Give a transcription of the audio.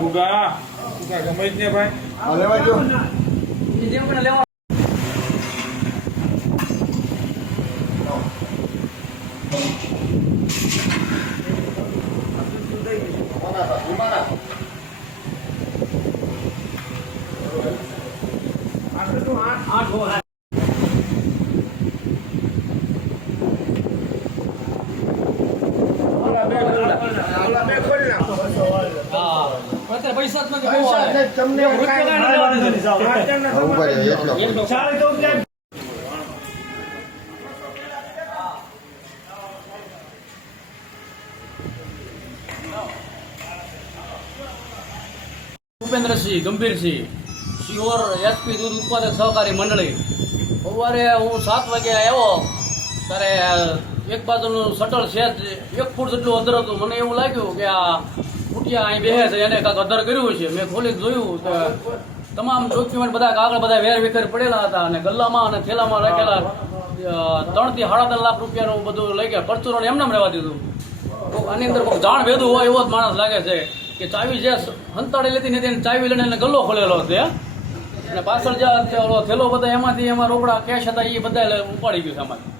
ભૂગા ગમે જ ને ભાઈ લેવા જો પૈસા ભૂપેન્દ્રસિંહ ગંભીરસિંહ શિહોર એસપી દૂધ ઉત્પાદક સહકારી મંડળી સવારે હું 7 વાગે આવ્યો ત્યારે એક બાજુનું શટલ છે 1 ફૂટ જેટલું અધર હતું. મને એવું લાગ્યું કે આ ફૂટિયા અહીં બેસે છે એને કાંઈક અધર કર્યું છે. મેં ખોલી જોયું તો તમામ ડોક્યુમેન્ટ બધા કાગળ બધા વેર વિખેર પડેલા હતા અને ગલ્લામાં અને થેલામાં રાખેલા 3 થી 3.5 લાખ રૂપિયાનું બધું લઈ ગયા. પરચુરોને એમને રહેવા દીધું. આની અંદર કોઈ જાણ ભેદું હોય એવો જ માણસ લાગે છે કે ચાવી જે હંતાડી લેતી નથી એને ચાવી લઈને એને ગલ્લો ખોલેલો છે અને પાછળ જે થેલો બધા એમાં રોકડા કેશ હતા એ બધા ઉપાડી ગયું છે આમાંથી.